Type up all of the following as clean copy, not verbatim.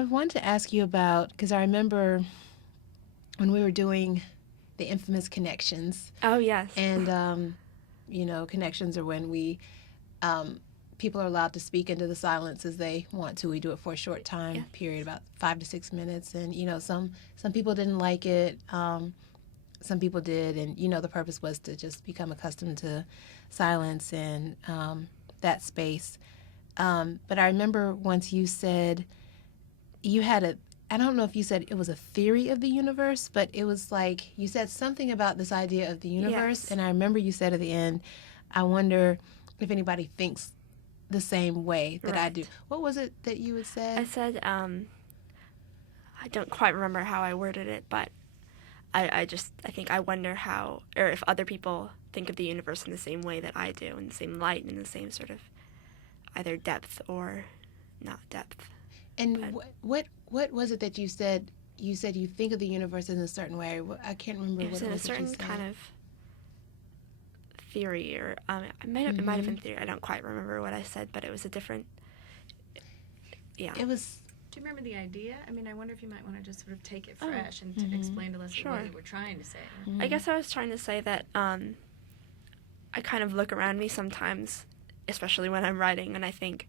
I wanted to ask you about, because I remember when we were doing the infamous connections, Oh, yes. and connections are when we people are allowed to speak into the silence as they want to. We do it for a short time Yeah. period, about 5 to 6 minutes, and some people didn't like it. Some people did, and the purpose was to just become accustomed to silence and that space. But I remember once you said you had I don't know if you said it was a theory of the universe, but it was like you said something about this idea of the universe. Yes. And I remember you said at the end, I wonder if anybody thinks the same way that I do. Right. What was it that you had said? I said, I don't quite remember how I worded it, but I think I wonder how, or if other people think of the universe in the same way that I do, in the same light, in the same sort of either depth or not depth. And what was it that you said? You said you think of the universe in a certain way. I can't remember It was what in it a was that you certain said. kind of theory, or it might have been theory. I don't quite remember what I said, but it was a different. Yeah. It was. Do you remember the idea? I mean, I wonder if you might want to just sort of take it fresh and to explain to us what you were trying to say. I guess I was trying to say that I kind of look around me sometimes, especially when I'm writing, and I think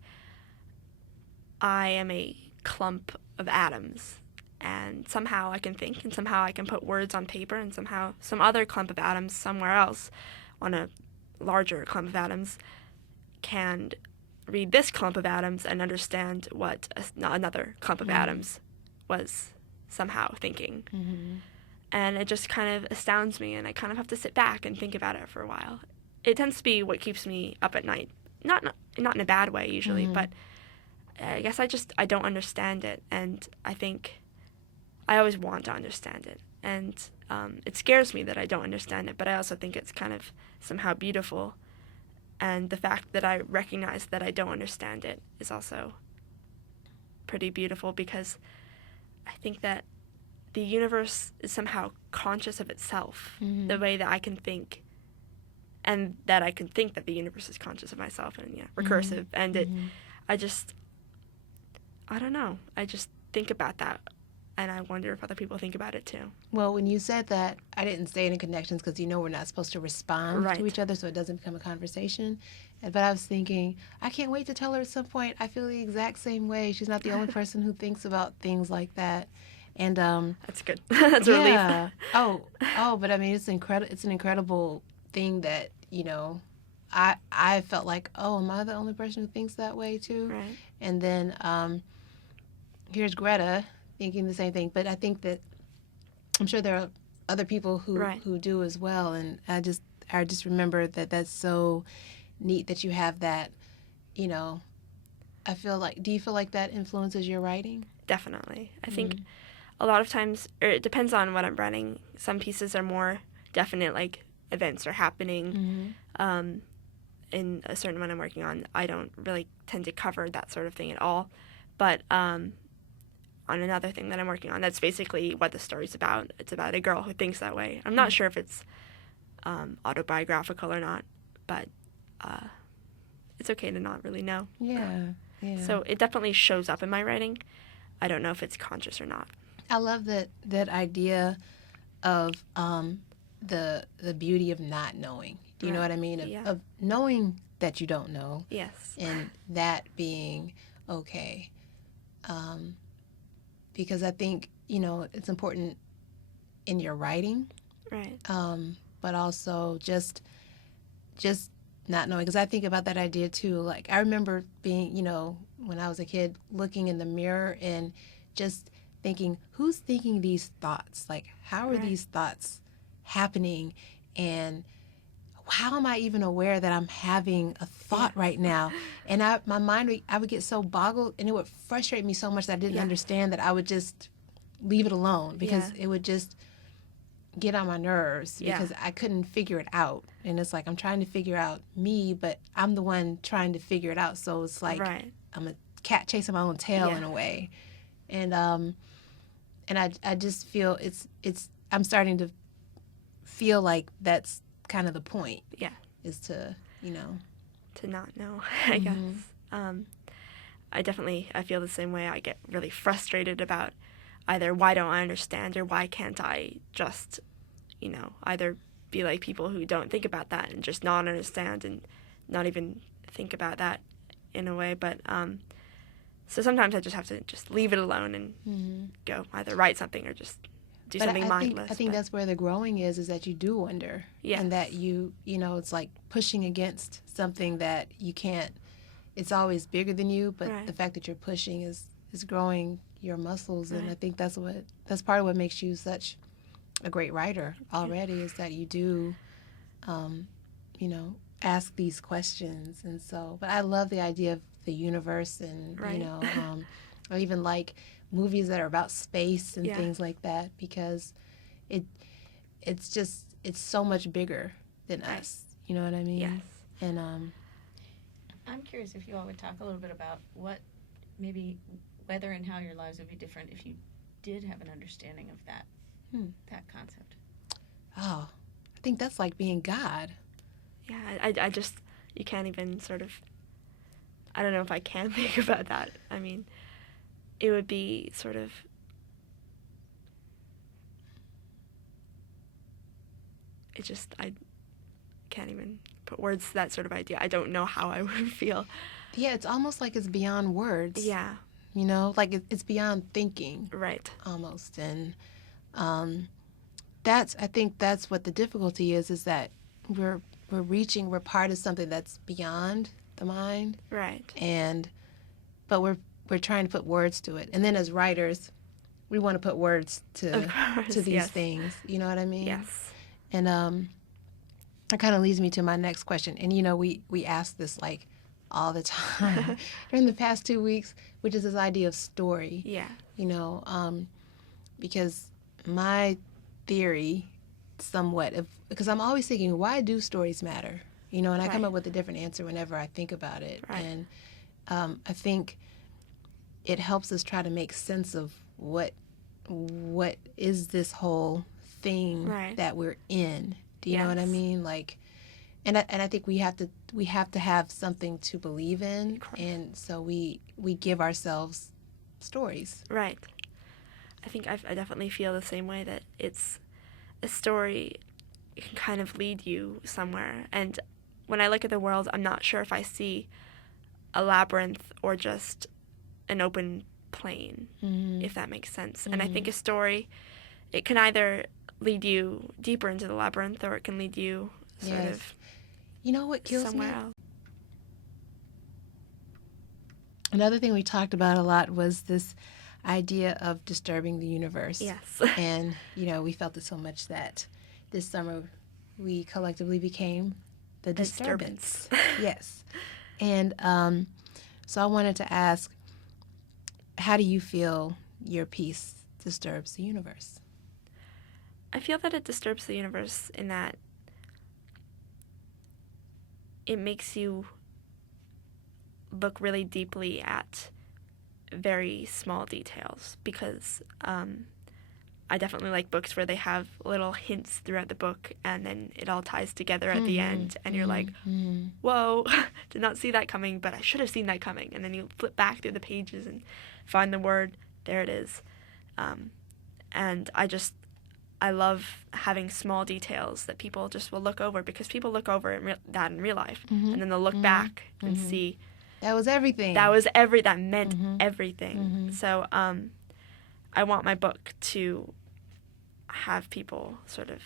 I am a clump of atoms, and somehow I can think, and somehow I can put words on paper, and somehow some other clump of atoms somewhere else on a larger clump of atoms can read this clump of atoms and understand what another clump of atoms was somehow thinking. And it just kind of astounds me, and I kind of have to sit back and think about it for a while. It tends to be what keeps me up at night. Not in a bad way usually, but I guess I don't understand it, and I think I always want to understand it. And it scares me that I don't understand it, but I also think it's kind of somehow beautiful. And the fact that I recognize that I don't understand it is also pretty beautiful, because I think that the universe is somehow conscious of itself, the way that I can think, and that I can think that the universe is conscious of myself, and recursive. And I don't know. I just think about that, and I wonder if other people think about it too. Well, when you said that, I didn't say any connections because we're not supposed to respond to each other, so it doesn't become a conversation. But I was thinking, I can't wait to tell her at some point I feel the exact same way. She's not the only person who thinks about things like that. And that's good. That's a relief. Oh, but I mean, it's incredible. It's an incredible thing that I felt like, oh, am I the only person who thinks that way too? Right. And then here's Greta thinking the same thing. But I think that I'm sure there are other people who do as well. And I just remember that that's so neat that you have that. I feel like, do you feel like that influences your writing? Definitely. I think a lot of times, or it depends on what I'm writing. Some pieces are more definite, like events are happening. In a certain one I'm working on, I don't really tend to cover that sort of thing at all. But on another thing that I'm working on, that's basically what the story's about. It's about a girl who thinks that way. I'm not sure if it's autobiographical or not, but it's okay to not really know. Yeah. So it definitely shows up in my writing. I don't know if it's conscious or not. I love that idea of the beauty of not knowing. Do you know what I mean? Of knowing that you don't know. Yes. And that being okay. Because I think, it's important in your writing. Right. But also just not knowing. Because I think about that idea too. Like, I remember being, when I was a kid, looking in the mirror and just thinking, who's thinking these thoughts? Like, how are these thoughts happening? And how am I even aware that I'm having a thought right now? And my mind, I would get so boggled, and it would frustrate me so much that I didn't understand, that I would just leave it alone, because it would just get on my nerves, because I couldn't figure it out. And it's like, I'm trying to figure out me, but I'm the one trying to figure it out. So it's like I'm a cat chasing my own tail in a way. And I just feel I'm starting to feel like that's kind of the point. Yeah. Is to, to not know, I guess. I feel the same way. I get really frustrated about either why don't I understand or why can't I just, either be like people who don't think about that and just not understand and not even think about that in a way. But so sometimes I just have to just leave it alone and go either write something or just do something mindless. I think that's where the growing is that you do wonder. Yes. And that it's like pushing against something that you can't, it's always bigger than you, but Right. the fact that you're pushing is growing your muscles. Right. And I think that's part of what makes you such a great writer already, is that you do, ask these questions. And so, but I love the idea of the universe and, Right. I even like movies that are about space and Yeah. things like that, because it's so much bigger than Right. us. You know what I mean? Yes. And I'm curious if you all would talk a little bit about whether and how your lives would be different if you did have an understanding of that concept. I think that's like being God. Yeah, I just, you can't even sort of, I don't know if I can think about that. I mean, it would be sort of, I can't even put words to that sort of idea. I don't know how I would feel. Yeah, it's almost like it's beyond words. Yeah. Like it's beyond thinking. Right. Almost. And I think that's what the difficulty is that we're part of something that's beyond the mind. Right. But we're trying to put words to it. And then as writers, we want to put words to these yes. things. You know what I mean? Yes. And that kind of leads me to my next question. And we ask this like all the time during the past 2 weeks, which is this idea of story. Yeah. Because my theory somewhat because I'm always thinking, why do stories matter? And I come Right. up with a different answer whenever I think about it. Right. And I think it helps us try to make sense of what is this whole thing Right. that we're in. Do you know what I Yes. mean? Like, and I think we have to have something to believe in, Of course. and so we give ourselves stories. Right. I think I definitely feel the same way, that it's a story. It can kind of lead you somewhere. And when I look at the world, I'm not sure if I see a labyrinth or just an open plain, if that makes sense. And I think a story, it can either lead you deeper into the labyrinth, or it can lead you sort Yes. of You know what kills me? somewhere else. Another thing we talked about a lot was this idea of disturbing the universe. Yes. And, we felt it so much that this summer we collectively became the disturbance. Yes. And so I wanted to ask, how do you feel your piece disturbs the universe? I feel that it disturbs the universe in that it makes you look really deeply at very small details, because I definitely like books where they have little hints throughout the book and then it all ties together at the end, and you're like, whoa, did not see that coming, but I should have seen that coming. And then you flip back through the pages and find the word, there it is. And I love having small details that people just will look over, because people look over that in real life, and then they'll look back and see that was everything. That meant everything. So I want my book to have people sort of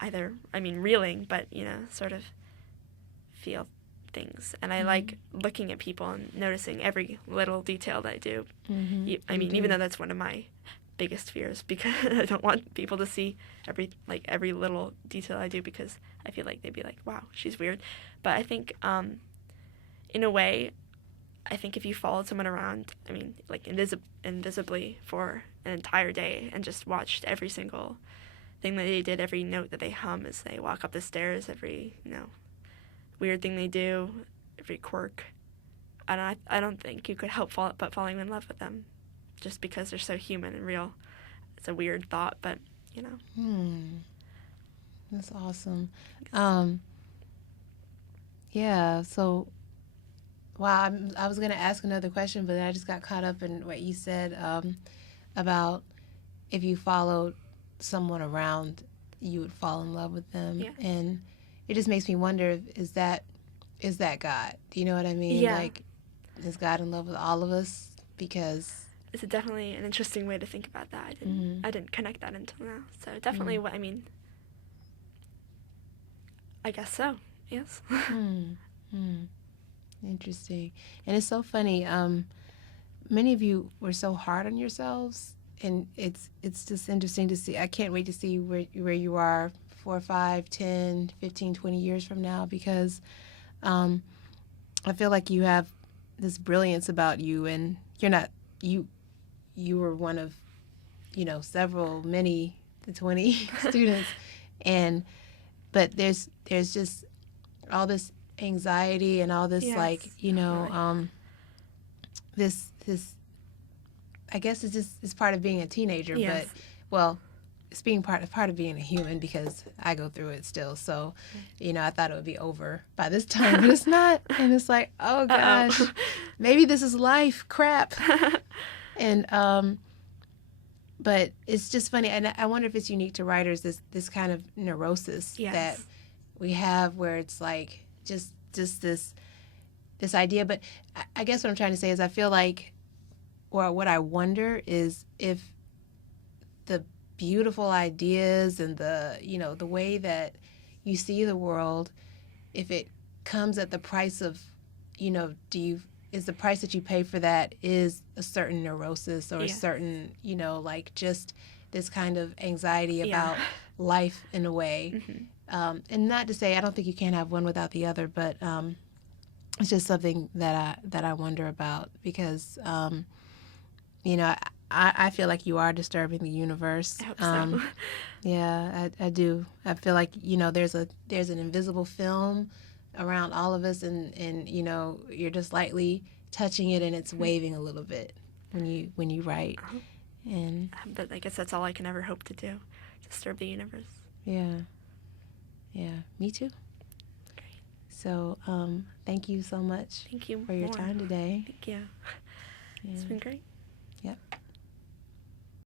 reeling, but sort of feel things. And I like looking at people and noticing every little detail that I do. Even though that's one of my biggest fears, because I don't want people to see every little detail I do, because I feel like they'd be like, wow, she's weird. But I think in a way, I think if you followed someone around, invisibly for an entire day and just watched every single thing that they did, every note that they hum as they walk up the stairs, every weird thing they do, every quirk, I don't think you could help but falling in love with them, just because they're so human and real. It's a weird thought, but That's awesome. Yeah, so wow, I was going to ask another question, but I just got caught up in what you said about if you followed someone around, you would fall in love with them. Yeah. And it just makes me wonder, is that God? Do you know what I mean? Yeah. Like, is God in love with all of us? Because it's definitely an interesting way to think about that. I didn't connect that until now. So definitely what I mean. I guess so. Yes. Interesting. And it's so funny. Many of you were so hard on yourselves, and it's just interesting to see. I can't wait to see where you are 4, 5, 10, 15, 20 years from now, because I feel like you have this brilliance about you, and you're not you were one of many the 20 students, but there's just all this anxiety and all this this I guess it's part of being a teenager. Yes. But well, it's being part of being a human, because I go through it still. So I thought it would be over by this time, but it's not. And it's like, oh gosh, maybe this is life. Crap. And but it's just funny, and I wonder if it's unique to writers, this kind of neurosis that we have, where it's like just this idea. But I guess what I'm trying to say is, I feel like, or what I wonder is, if the beautiful ideas and the way that you see the world, if it comes at the price of, is the price that you pay for that is a certain neurosis, or a certain, like just this kind of anxiety about life in a way. And not to say I don't think you can't have one without the other, but it's just something that I wonder about, because I feel like you are disturbing the universe. I hope so. Yeah, I do. I feel like there's an invisible film around all of us, and you're just lightly touching it, and it's waving a little bit when you write. And but I guess that's all I can ever hope to do, disturb the universe. Yeah, me too. Great. So thank you so much. Thank you for your time today. Thank you. Yeah. It's been great.